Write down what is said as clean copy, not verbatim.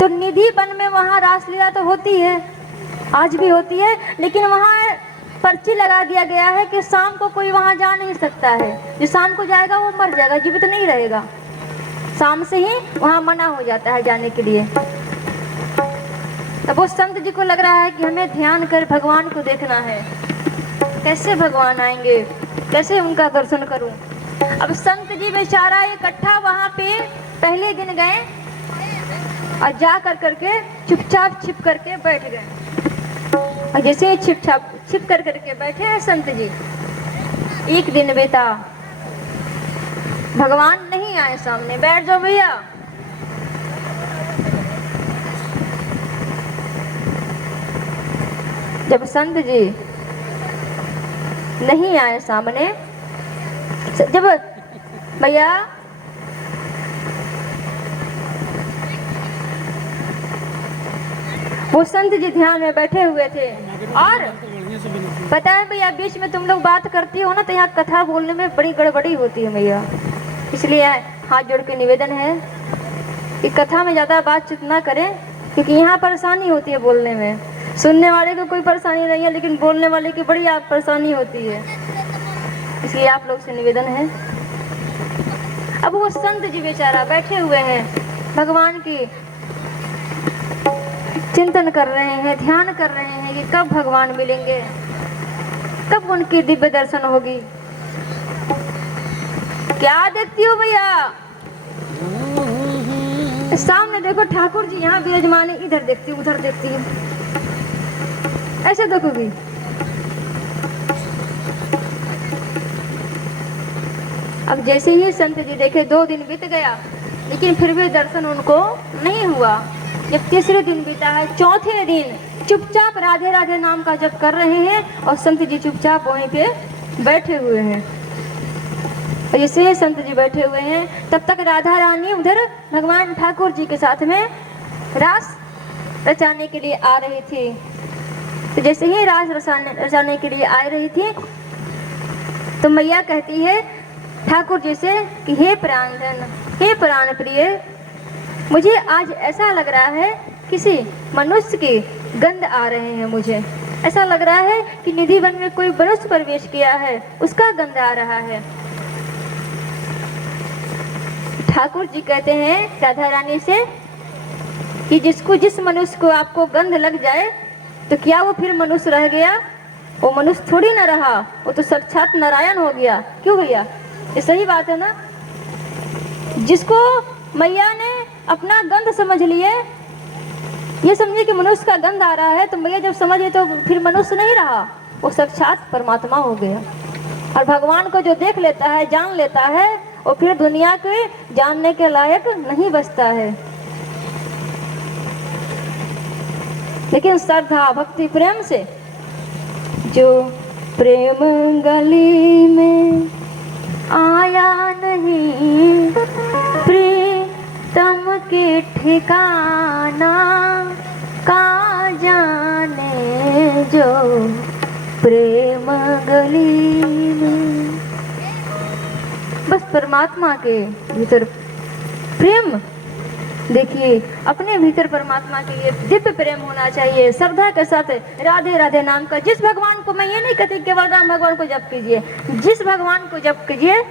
तो निधि वन में वहाँ रासलीला तो होती है, आज भी होती है, लेकिन वहाँ पर्ची लगा दिया गया है कि शाम को कोई वहाँ जा नहीं सकता है। जो शाम को जाएगा वो मर जाएगा, जीवित नहीं रहेगा। शाम से ही वहाँ मना हो जाता है जाने के लिए। तब वो संत जी को लग रहा है कि हमें ध्यान कर भगवान को देखना है, कैसे भगवान आएंगे, कैसे उनका दर्शन करूं। अब संत जी बेचारा इकट्ठा वहाँ पे पहले दिन गए और जा कर करके चुपचाप छिप करके बैठ गए। और जैसे ही छिप कर करके बैठे हैं संत जी, एक दिन बीता, भगवान नहीं आए सामने। बैठ जाओ भैया। जब संत जी नहीं आए सामने, जब भैया वो संत जी ध्यान में बैठे हुए थे। और पता है भैया, बीच में तुम लोग बात करती हो ना तो यहाँ कथा बोलने में बड़ी गड़बड़ी होती है भैया। इसलिए हाथ जोड़ के निवेदन है कि कथा में ज़्यादा बातचीत ना करें, क्योंकि यहाँ परेशानी होती है बोलने में। सुनने वाले को कोई परेशानी नहीं है, लेकिन बोलने वाले की बड़ी परेशानी होती है। इसलिए आप लोग से निवेदन है। अब वो संत जी बेचारा बैठे हुए हैं, भगवान की चिंतन कर रहे हैं, ध्यान कर रहे हैं कि कब भगवान मिलेंगे, कब उनकी दिव्य दर्शन होगी। क्या देखती हो भैया? सामने देखो ठाकुर जी यहाँ विराजमान है, इधर देखती हूँ, उधर देखती हूँ, ऐसे देखोगी। अब जैसे ही संत जी देखे, 2 दिन बीत गया, लेकिन फिर भी दर्शन उनको नहीं हुआ। जब तीसरे दिन बीता है, चौथे दिन चुपचाप राधे राधे नाम का जप कर रहे हैं और संत जी चुपचाप वहीं पे बैठे हुए हैं। और जैसे ही संत जी बैठे हुए हैं, तब तक राधा रानी उधर भगवान ठाकुर जी के साथ में रास रचाने के लिए आ रही थी। तो जैसे ही रास रचाने के लिए आ रही थी, तो मैया कहती है ठाकुर जी से कि हे प्राणधन, हे प्राण प्रिय, मुझे आज ऐसा लग रहा है किसी मनुष्य की गंध आ रहे हैं। मुझे ऐसा लग रहा है कि निधि वन में कोई मनुष्य प्रवेश किया है, उसका गंध आ रहा है। ठाकुर जी कहते हैं राधा रानी से कि जिस मनुष्य को आपको गंध लग जाए तो क्या वो फिर मनुष्य रह गया? वो मनुष्य थोड़ी ना रहा, वो तो साक्षात नारायण हो गया। क्यों भैया? ये सही बात है ना। जिसको मैया ने अपना गंध समझ लिए, ये समझे कि मनुष्य का गंध आ रहा है, तो मैया जब समझे तो फिर मनुष्य नहीं रहा, वो साक्षात परमात्मा हो गया। और भगवान को जो देख लेता है, जान लेता है, वो फिर दुनिया के जानने के लायक नहीं बचता है। लेकिन श्रद्धा भक्ति प्रेम से जो प्रेम गली में आया नहीं, प्रीतम के ठिकाना का जाने, जो प्रेम गली में। बस परमात्मा के भीतर प्रेम देखिए, अपने भीतर परमात्मा के लिए दिव्य प्रेम होना चाहिए, श्रद्धा के साथ राधे राधे नाम का। जिस भगवान को, मैं ये नहीं कहती केवल राम भगवान को जप कीजिए, जिस भगवान को जप कीजिए